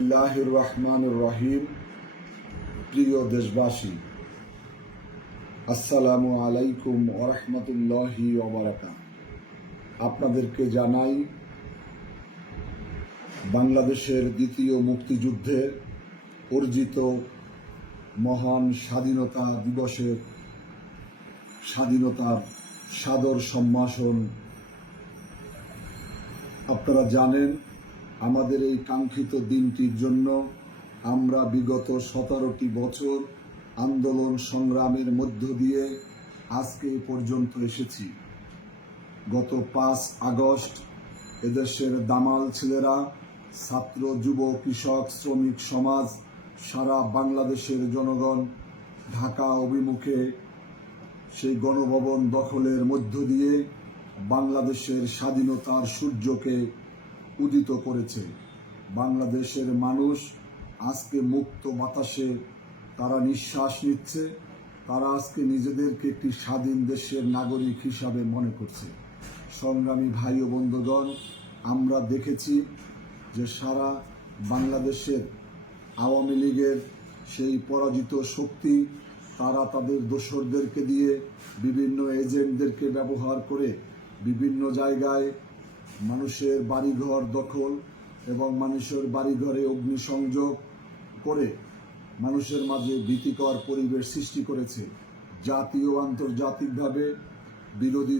বিসমিল্লাহির রহমানির রহিম। প্রিয় দেশবাসী, আসসালামু আলাইকুম ওয়া রাহমাতুল্লাহি ওয়া বারাকাতুহু। আপনাদেরকে জানাই বাংলাদেশের দ্বিতীয় মুক্তিযুদ্ধের অর্জিত মহান স্বাধীনতা দিবসের স্বাধীনতার সাদর সম্ভাষণ। আপনারা জানেন, আমাদের এই কাঙ্ক্ষিত দিনটির জন্য আমরা বিগত 17টি বছর আন্দোলন সংগ্রামের মধ্য দিয়ে আজকে পর্যন্ত এসেছি। গত 5 আগস্ট এদেশের দামাল ছেলেরা, ছাত্র, যুব, কৃষক, শ্রমিক সমাজ, সারা বাংলাদেশের জনগণ ঢাকা অভিমুখে সেই গণভবন দখলের মধ্য দিয়ে বাংলাদেশের স্বাধীনতার সূর্যকে উদিত করেছে। বাংলাদেশের মানুষ আজকে মুক্ত বাতাসে তারা নিঃশ্বাস নিচ্ছে। তারা আজকে নিজেদেরকে একটি স্বাধীন দেশের নাগরিক হিসাবে মনে করছে। সংগ্রামী ভাই ও বন্ধুগণ, আমরা দেখেছি যে সারা বাংলাদেশের আওয়ামী লীগের সেই পরাজিত শক্তি, তারা তাদের দোসরদেরকে দিয়ে, বিভিন্ন এজেন্টদেরকে ব্যবহার করে বিভিন্ন জায়গায় মানুষের বাড়িঘর দখল এবং মানুষের বাড়িঘরে অগ্নিসংযোগ করে মানুষের মাঝে ভীতিকর পরিবেশ সৃষ্টি করেছে। জাতীয় ও আন্তর্জাতিকভাবে বিরোধী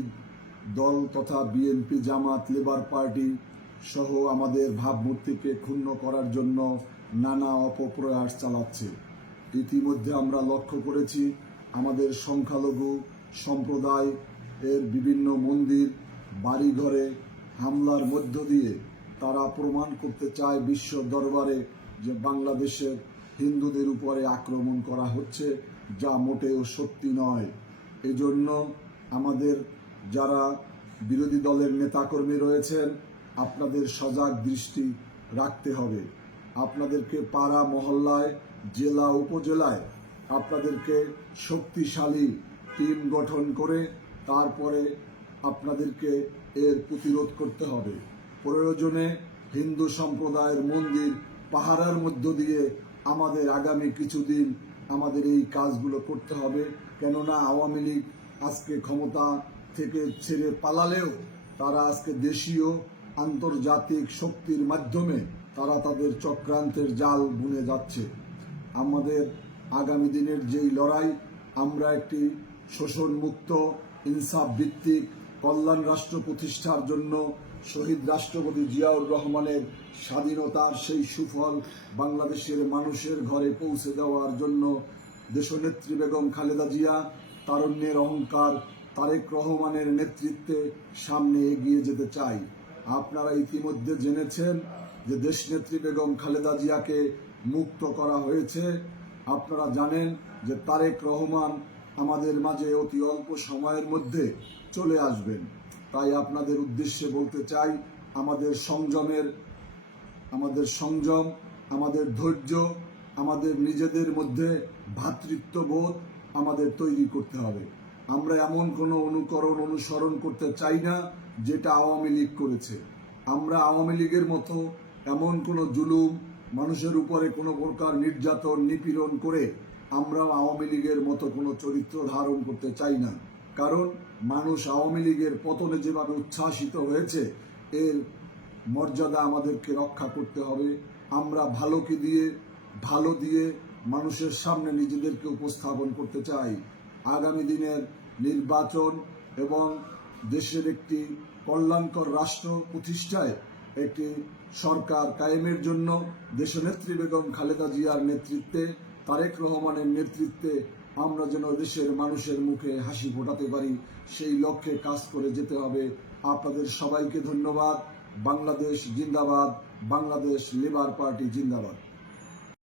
দল তথা বিএনপি, জামাত, লেবার পার্টি সহ আমাদের ভাবমূর্তিকে ক্ষুণ্ণ করার জন্য নানা অপপ্রয়াস চালাচ্ছে। ইতিমধ্যে আমরা লক্ষ্য করেছি আমাদের সংখ্যালঘু সম্প্রদায় এর বিভিন্ন মন্দির, বাড়িঘরে হামলার মধ্য দিয়ে তারা প্রমাণ করতে চায় বিশ্ব দরবারে যে বাংলাদেশের হিন্দুদের উপরে আক্রমণ করা হচ্ছে, যা মোটেও সত্যি নয়। এজন্য আমাদের যারা বিরোধী দলের নেতাকর্মী রয়েছেন, আপনাদের সজাগ দৃষ্টি রাখতে হবে। আপনাদেরকে পাড়া মহল্লায়, জেলা উপজেলায় আপনাদেরকে শক্তিশালী টিম গঠন করে তারপরে আপনাদেরকে এর প্রতিরোধ করতে হবে। প্রয়োজনে হিন্দু সম্প্রদায়ের মন্দির পাহারার মধ্য দিয়ে আমাদের আগামী কিছুদিন আমাদের এই কাজগুলো করতে হবে। কেননা আওয়ামী লীগ আজকে ক্ষমতা থেকে ছেড়ে পালালেও তারা আজকে দেশীয় আন্তর্জাতিক শক্তির মাধ্যমে তারা তাদের চক্রান্তের জাল বুনে যাচ্ছে। আমাদের আগামী দিনের যেই লড়াই, আমরা একটি শোষণমুক্ত, ইনসাফ ভিত্তিক কল্যাণ রাষ্ট্র প্রতিষ্ঠার জন্য শহীদ রাষ্ট্রপতি জিয়াউর রহমানের স্বাধীনতার সেই সুফল বাংলাদেশের মানুষের ঘরে পৌঁছে দেওয়ার জন্য দেশনেত্রী বেগম খালেদা জিয়া, তারুণ্যের অহংকার তারেক রহমানের নেতৃত্বে সামনে এগিয়ে যেতে চাই। আপনারা ইতিমধ্যে জেনেছেন যে দেশনেত্রী বেগম খালেদা জিয়াকে মুক্ত করা হয়েছে। আপনারা জানেন যে তারেক রহমান আমাদের মাঝে অতি অল্প সময়ের মধ্যে চলে আসবেন। তাই আপনাদের উদ্দেশ্যে বলতে চাই, আমাদের সংযম, আমাদের ধৈর্য, আমাদের নিজেদের মধ্যে ভ্রাতৃত্ববোধ আমাদের তৈরি করতে হবে। আমরা এমন কোনো অনুসরণ করতে চাই না যেটা আওয়ামী লীগ করেছে। আমরা আওয়ামী লীগের মতো এমন কোনো জুলুম, মানুষের উপরে কোনো প্রকার নির্যাতন, নিপীড়ন করে আমরা আওয়ামী লীগের মতো কোনো চরিত্র ধারণ করতে চাই না। কারণ মানুষ আওয়ামী লীগের পতনে যেভাবে উচ্ছ্বাসিত হয়েছে, এর মর্যাদা আমাদেরকে রক্ষা করতে হবে। আমরা ভালো দিয়ে মানুষের সামনে নিজেদেরকে উপস্থাপন করতে চাই। আগামী দিনের নির্বাচন এবং দেশের একটি কল্যাণকর রাষ্ট্র প্রতিষ্ঠায় একটি সরকার কায়েমের জন্য দেশনেত্রী বেগম খালেদা জিয়ার নেতৃত্বে, তারেক রহমানের নেতৃত্বে আমরা যেন দেশের মানুষের মুখে হাসি ফোটাতে পারি, সেই লক্ষ্যে কাজ করে যেতে হবে। আপনাদের সবাইকে ধন্যবাদ। বাংলাদেশ জিন্দাবাদ, বাংলাদেশ লেবার পার্টি জিন্দাবাদ।